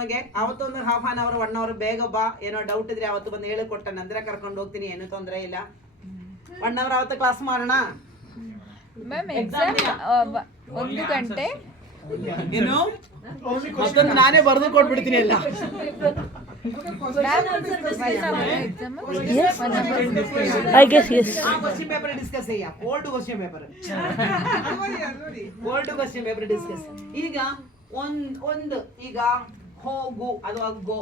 ನಮಗೆ ಅವತ್ತೊಂದು half an hour 1 hour ಬೇಗ ಬಾ, ಏನೋ ಡೌಟ್ ಇದ್ರೆ ಅವತ್ತು ಬಂದು ಹೇಳಿಕೊಟ್ಟ ನಂತರ ಕರ್ಕೊಂಡು ಹೋಗ್ತೀನಿ, ಏನು ತೊಂದರೆ ಇಲ್ಲ. 1 ಅವರ್ ಅವತ್ತು ಕ್ಲಾಸ್ ಮಾಡೋಣ. ಮ್ಯಾಮ್ ಎಕ್ಸಾಮ್ 1 ಗಂಟೆ ಏನು ಮತ್ತೊಂದು ನಾನೇ ಬರೆದು ಕೊಟ್ಬಿಡ್ತೀನಿ ಎಲ್ಲ. I guess yes. Question paper discuss ಅಯ್ಯ, ಓಲ್ಡ್ ಕ್ವಶ್ಚನ್ ಪೇಪರ್ ಡಿಸ್ಕಸ್. ಈಗ ಒಂದು ಈಗ ಹೋಗು ಅಥವಾ ಗೋ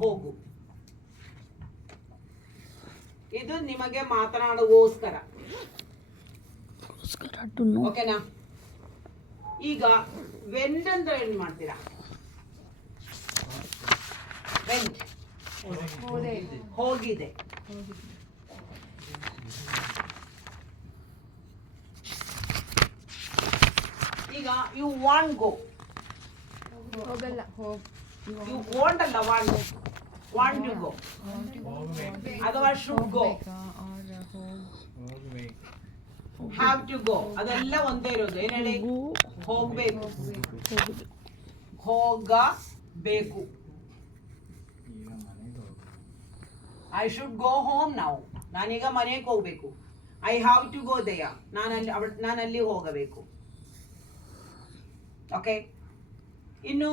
ಹೋಗು, ಇದು ನಿಮಗೆ ಮಾತನಾಡುವೋಸ್ಕರ, ಓಕೆನಾ? ಈಗ ವೆಂಡ್ ಅಂತ ಏನ್ ಮಾಡ್ತೀರಾ? ವೆಂಟ್ ಹೋಗಿದೆ. ಈಗ ಯು ವಾಂಟ್ ಗೋ, ಹೋಗಲ್ಲ, ಯು ವಾಂಟ್ ಅಲ್ಲ, ವಾಂಟ್ ಯು ಗೋ ಅಥವಾ should go, have to go, ಅದೆಲ್ಲ ಒಂದೇ ಇರೋದು. ಏನ್ ಹೇಳಿ? ಹೋಗ್ಬೇಕು, ಹೋಗಬೇಕು. ಐ ಶುಡ್ ಗೋ ಹೋಮ್ ನಾವು, ನಾನೀಗ ಮನೆಗೆ ಹೋಗ್ಬೇಕು. ಐ ಹ್ಯಾವ್ ಟು ಗೋ ದೇಯ, ನಾನಲ್ಲಿ ಹೋಗಬೇಕು. ಓಕೆ, ಇನ್ನು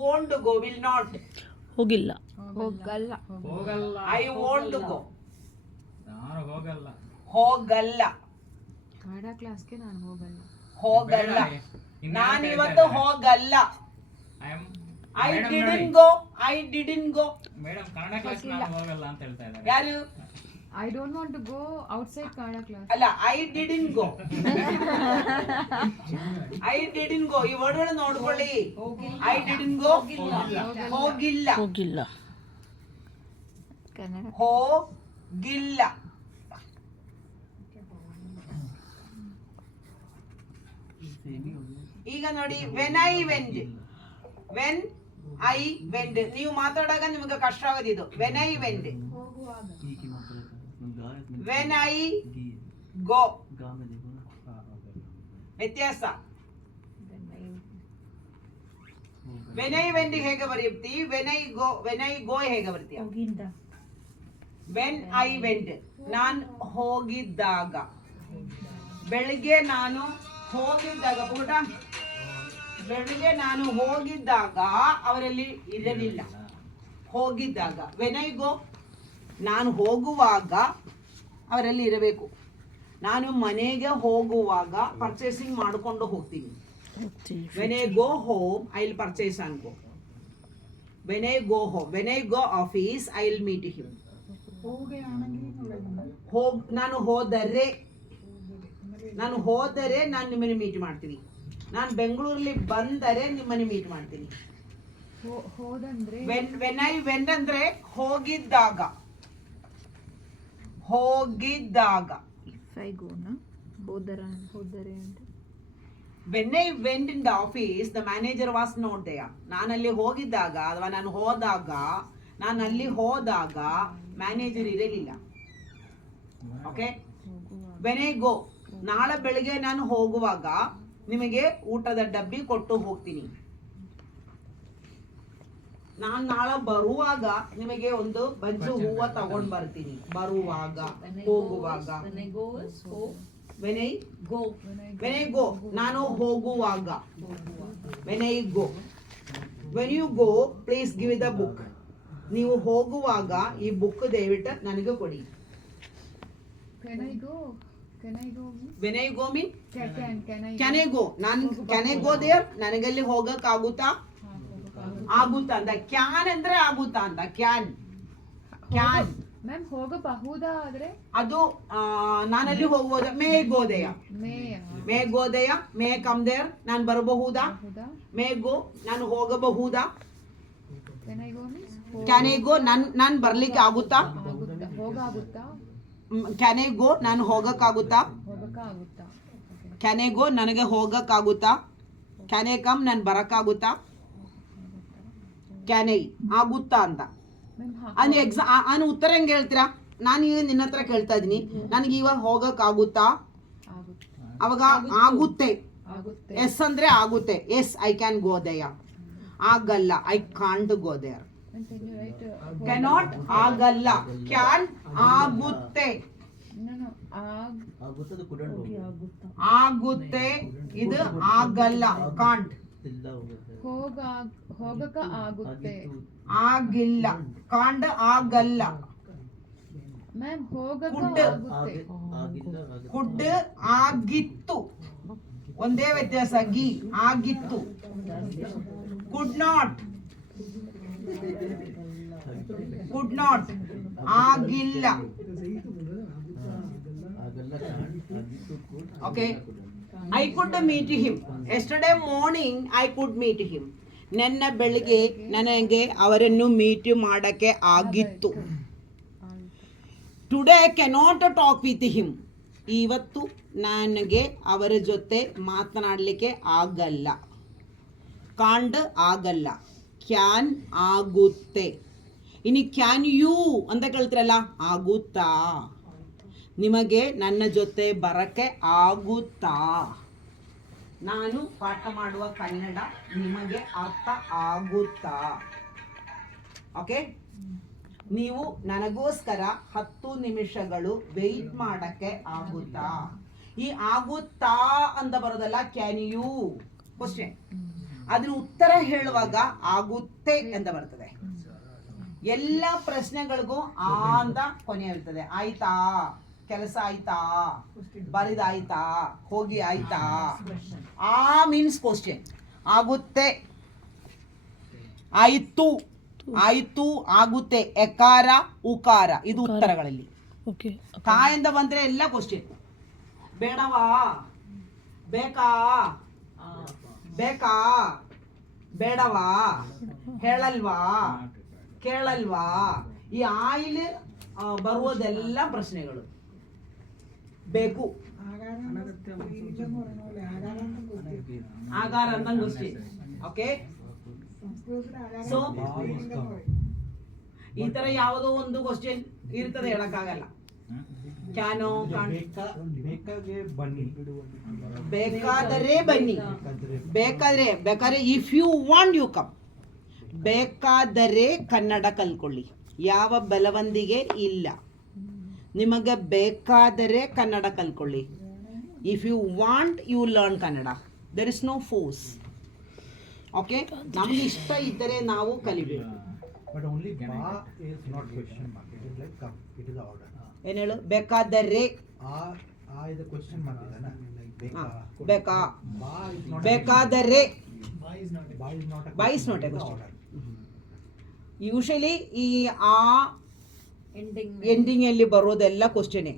won't go, will not, ಹೋಗಿಲ್ಲ, ಹೋಗಲ್ಲ, I won't go, ನಾನು ಹೋಗಲ್ಲ, ಹೋಗಲ್ಲ, ಕನ್ನಡ ಕ್ಲಾಸ್ಗೆ ನಾನು ಹೋಗಲ್ಲ, ಹೋಗಲ್ಲ. ನಾನು ಇವತ್ತು ಹೋಗಲ್ಲ. I didn't go. Madam Kannada class ನಾನು ಹೋಗಲ್ಲ ಅಂತ ಹೇಳ್ತಾ ಇದ್ದಾರೆ. ಯಾರು? I don't want to go outside Kannada class. ಅಲ್ಲ, I didn't go. ಈ ವರ್ಡ್ಗಳು ನೋಡ್ಕೊಳ್ಳಿ. I didn't go, ಹೋಗಿಲ್ಲ, ಹೋಗಿಲ್ಲ, ಕನ್ನಡ ಹೋಗಿಲ್ಲ. ಈಗ ನೋಡಿ, ವೆನ್ ಐ ವೆಂಡ್, ನೀವು ಮಾತಾಡಾಗ ನಿಮಗೆ ಕಷ್ಟ ಆಗೋದು ಇದು. When I went, when I go, ವ್ಯತ್ಯಾಸ. ವೆನ್ ಐ ವೆಂಡ್ ಹೇಗೆ ಬರೆಯುತ್ತಿ? ವೆನ್ ಐ ಗೋ ಹೇಗೆ ಬರ್ತೀಯ? ವೆನ್ ಐ ವೆಂಡ್, ನಾನ್ ಹೋಗಿದ್ದಾಗ, ಬೆಳಿಗ್ಗೆ ನಾನು ಹೋಗಿದ್ದಾಗ, ಪುಟ ಬೆಳಿಗ್ಗೆ ನಾನು ಹೋಗಿದ್ದಾಗ ಅವರಲ್ಲಿ ಇರಲಿಲ್ಲ. ಹೋಗಿದ್ದಾಗ. ವೆನ್ ಐ ಗೋ, ನಾನು ಹೋಗುವಾಗ ಅವರಲ್ಲಿ ಇರಬೇಕು. ನಾನು ಮನೆಗೆ ಹೋಗುವಾಗ ಪರ್ಚೇಸಿಂಗ್ ಮಾಡಿಕೊಂಡು ಹೋಗ್ತೀನಿ. When I go home I will purchase ಅನ್ಕೋ. When I go home, when I go office I will meet him. ನಾನು ಹೋದರೆ ನಾನು ನಿಮ್ಮನ್ನು ಮೀಟ್ ಮಾಡ್ತೀನಿ. ನಾನು ಬೆಂಗಳೂರಲ್ಲಿ ಬಂದರೆ ನಿಮ್ಮನ್ನು ಮೀಟ್ ಮಾಡ್ತೀನಿ. ವೆನ್ ಐ ವೆಂಡ್ ಅಂದ್ರೆ ಹೋಗಿದ್ದಾಗ. When I went in the office the manager was not there. ನಾನಲ್ಲಿ ಹೋಗಿದ್ದಾಗ ಅಥವಾ ನಾನಲ್ಲಿ ಹೋದಾಗ ಮ್ಯಾನೇಜರ್ ಇರಲಿಲ್ಲ. ಓಕೆ. ವೆನ್ ಐ ಗೋ, ನಾಳೆ ಬೆಳಿಗ್ಗೆ ನಾನು ಹೋಗುವಾಗ ನಿಮಗೆ ಊಟದ ಡಬ್ಬಿ ಕೊಟ್ಟು ಹೋಗ್ತೀನಿ. ನಾನು ನಾಳೆ ಬರುವಾಗ ನಿಮಗೆ ಒಂದು ಬಜ್ಜು ಹೂವ ತಗೊಂಡ್ ಬರ್ತೀನಿ. ಬರುವಾಗ, ಹೋಗುವಾಗ. ವೆನ್ ಐ ಗೋ, ನಾನು ಹೋಗುವಾಗ. When I go. When you go please give the book. ನೀವು ಹೋಗುವಾಗ ಈ ಬುಕ್ ದಯವಿಟ್ಟು ನನಗೆ ಕೊಡಿ. When I go mean can I go. Can I go there, ನನಗಲ್ಲಿ ಹೋಗಕ್ ಆಗುತ್ತಾ ಅಂತ. ಕ್ಯಾನ್ ಅಂದ್ರೆ ಆಗುತ್ತಾ ಅಂತ. ಕ್ಯಾನ್ ಮ್ಯಾಮ್ ಹೋಗಬಹುದಾ ಆದ್ರೆ ಅದು ನಾನಲ್ಲಿ ಹೋಗುವುದ. ಮೇ ಗೋದಯ, ಮೇ ಕಮ್ ದೇರ್, ನಾನು ಬರಬಹುದಾ. ಮೇ ಗೋ, ನಾನು ಹೋಗಬಹುದಾ. ಕ್ಯಾನ್ ಐ ಗೋ, ನಾನು ಬರ್ಲಿಕ್ಕೆ ಆಗುತ್ತಾ. ಕ್ಯಾನ್ ಐ ಗೋ, ನಾನು ಹೋಗಕ್ಕಾಗುತ್ತಾ. ಕ್ಯಾನ್ ಐ ಗೋ, ನನಗೆ ಹೋಗಕ್ಕಾಗುತ್ತಾ. ಕ್ಯಾನ್ ಐ ಕಮ್, ನಾನು ಬರಕ್ಕಾಗುತ್ತಾ. ಕ್ಯಾನ್ ಐ ಆಗುತ್ತಾ ಅಂತ. ಉತ್ತರ ಹೆಂಗೆ ಹೇಳ್ತೀರಾ? ನಾನು ಈಗ ನಿನ್ನ ಹತ್ರ ಕೇಳ್ತಾ ಇದ್ದೀನಿ, ನನಗೆ ಇವಾಗ ಹೋಗಕ್ಕಾಗುತ್ತಾ? ಆಗುತ್ತೆ. ಅವಾಗ ಆಗುತ್ತೆ. ಆಗುತ್ತೆ. ಎಸ್ ಅಂದ್ರೆ ಆಗುತ್ತೆ. Yes I can go there. ಆಗಲ್ಲ, I can't go there. And can you write cannot ಆಗಲ್ಲ, ಕ್ಯಾನ್ ಆಗುತ್ತೆ. no ಆಗುತ್ತೆ, ಇದು ಆಗಲ್ಲ, ಕಾಂಟ್. ಹೋಗಕ ಆಗುತ್ತೆ. ಆಗಿಲ್ಲ, ಕಾಂಡ್ ಆಗಲ್ಲ. ಮ್ಯಾಮ್ ಹೋಗಕ ಕುಡ್ ಆಗುತ್ತೆ. ಕುಡ್ ಆಗಿತ್ತು, ಒಂದೇ ವ್ಯತ್ಯಾಸ, ಗಿ ಆಗಿತ್ತು. ಕುಡ್ ನಾಟ್ ಆಗಿಲ್ಲ. Okay, I could meet him. Yesterday morning I could meet him. ನನ್ನ ಬೆಳಿಗ್ಗೆ ನನಗೆ ಅವರನ್ನು ಮೀಟ್ ಮಾಡಕ್ಕೆ ಆಗಿತ್ತು. Today cannot talk with him. ಇವತ್ತು ನನಗೆ ಅವರ ಜೊತೆ ಮಾತನಾಡಲಿಕ್ಕೆ ಆಗಲ್ಲ. ಕಾಂಡ್ ಆಗಲ್ಲ, ಕ್ಯಾನ್ ಆಗುತ್ತೆ. ಇನ್ನು ಕ್ಯಾನ್ ಯು ಅಂತ ಕೇಳ್ತಿರಲ್ಲ, ಆಗುತ್ತಾ? ನಿಮಗೆ ನನ್ನ ಜೊತೆ ಬರಕ್ಕೆ ಆಗುತ್ತಾ? ನಾನು ಪಾಠ ಮಾಡುವ ಕನ್ನಡ ನಿಮಗೆ ಅರ್ಥ ಆಗುತ್ತಾ? ಓಕೆ, ನೀವು ನನಗೋಸ್ಕರ 10 ನಿಮಿಷಗಳು ವೆಯ್ಟ್ ಮಾಡಕ್ಕೆ ಆಗುತ್ತಾ? ಈ ಆಗುತ್ತಾ ಅಂತ ಬರೋದಲ್ಲ, ಕ್ಯಾನ್ ಯು ಕ್ವಶನ್. ಅದ್ರ ಉತ್ತರ ಹೇಳುವಾಗ ಆಗುತ್ತೆ ಅಂತ ಬರ್ತದೆ. ಎಲ್ಲ ಪ್ರಶ್ನೆಗಳಿಗೂ ಆ ಅಂತ ಕೊನೆ ಇರ್ತದೆ. ಆಯ್ತಾ, ಕೆಲಸ ಆಯ್ತಾ, ಬರಿದಾಯ್ತಾ, ಹೋಗಿ ಆಯ್ತಾ. ಆ ಮೀನ್ಸ್ ಕ್ವಶನ್. ಆಗುತ್ತೆ, ಆಯ್ತು, ಆಯ್ತು, ಆಗುತ್ತೆ, ಎಕಾರ ಉಕಾರ, ಇದು ಉತ್ತರಗಳಲ್ಲಿ. ಓಕೆ. ಕಾ ಎಂದ ಬಂದ್ರೆ ಎಲ್ಲ ಕ್ವಶನ್. ಬೇಡವಾ, ಬೇಕಾ, ಬೇಕಾ, ಬೇಡವಾ, ಹೇಳಲ್ವಾ, ಕೇಳಲ್ವಾ. ಈ ಆಯಿಲ್ ಬರುವುದೆಲ್ಲ ಪ್ರಶ್ನೆಗಳು. ಬೇಕು, ಆಗಾರ ಅಂತ ಗೊತ್ತೇ. ಓಕೆ, ಸೊ ಈ ತರ ಯಾವುದೋ ಒಂದು ಕ್ವಶನ್ ಇರ್ತದೆ, ಹೇಳಕ್ಕಾಗಲ್ಲ. ಕ್ಯಾನೋ, ಬೇಕಾದರೆ ಬನ್ನಿ, ಬೇಕಾದ್ರೆ if you want you come. ಬೇಕಾದರೆ ಕನ್ನಡ ಕಲ್ಕೊಳ್ಳಿ, ಯಾವ ಬಲವಂದಿಗೆ ಇಲ್ಲ. ನಿಮಗೆ ಬೇಕಾದರೆ ಕನ್ನಡ ಕಲ್ಕೊಳ್ಳಿ. If you want you learn Kannada, there is no force. Okay, ನಮ್ಗೆ ಇಷ್ಟ ಇದ್ದರೆ ನಾವು ಕಲಿಬೇಕು. But only ba is not question mark. It is like come. It is order. ಏನು ಹೇಳು? ಬೇಕಾದರೆ. Is a question mark is na. Beka. ಬೇಕಾ, Ba is not. ಬೇಕಾದರೆ. Ba is not a. Ba is not a question. Order. Usually ಈ ಆ ending ಅಲ್ಲಿ ಬರೋದೆಲ್ಲ ಕ್ವಶನೇ.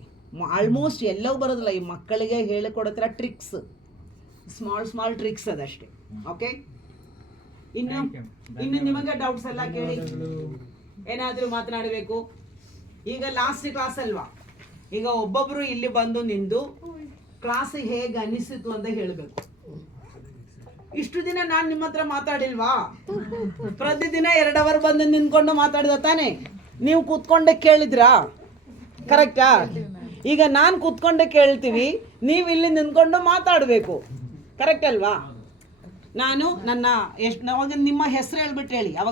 Almost ಎಲ್ಲವೂ ಬರೋದಿಲ್ಲ. ಈ ಮಕ್ಕಳಿಗೆ ಹೇಳಿಕೊಡತ್ರ ಟ್ರಿಕ್ಸ್, ಸ್ಮಾಲ್ ಟ್ರಿಕ್ಸ್ ಅದಷ್ಟೇ. ಓಕೆ, ಇನ್ನು ನಿಮಗೆ ಡೌಟ್ಸ್ ಎಲ್ಲ ಕೇಳಿ, ಏನಾದರೂ ಮಾತನಾಡಬೇಕು. ಈಗ ಲಾಸ್ಟ್ ಕ್ಲಾಸ್ ಅಲ್ವಾ, ಈಗ ಒಬ್ಬೊಬ್ರು ಇಲ್ಲಿ ಬಂದು ನಿಂದು ಕ್ಲಾಸ್ ಹೇಗೆ ಅನಿಸಿತು ಅಂತ ಹೇಳಬೇಕು. ಇಷ್ಟು ದಿನ ನಾನು ನಿಮ್ಮ ಹತ್ರ ಮಾತಾಡಿಲ್ವಾ? ಪ್ರತಿದಿನ 2 ಅವರ್ ಬಂದು ನಿಂತ್ಕೊಂಡು ಮಾತಾಡಿದ ತಾನೆ? ನೀವು ಕೂತ್ಕೊಂಡೆ ಕೇಳಿದ್ರಾ? ಕರೆಕ್ಟಾ? ಈಗ ನಾನು ಕೂತ್ಕೊಂಡೆ ಕೇಳ್ತೀವಿ, ನೀವು ಇಲ್ಲಿ ನಿಂತ್ಕೊಂಡು ಮಾತಾಡಬೇಕು. ಕರೆಕ್ಟ್ ಅಲ್ವಾ? ನಾನು ನನ್ನ ನಿಮ್ಮ ಹೆಸರು ಹೇಳ್ಬಿಟ್ಟು ಹೇಳಿ, ಅವಾಗ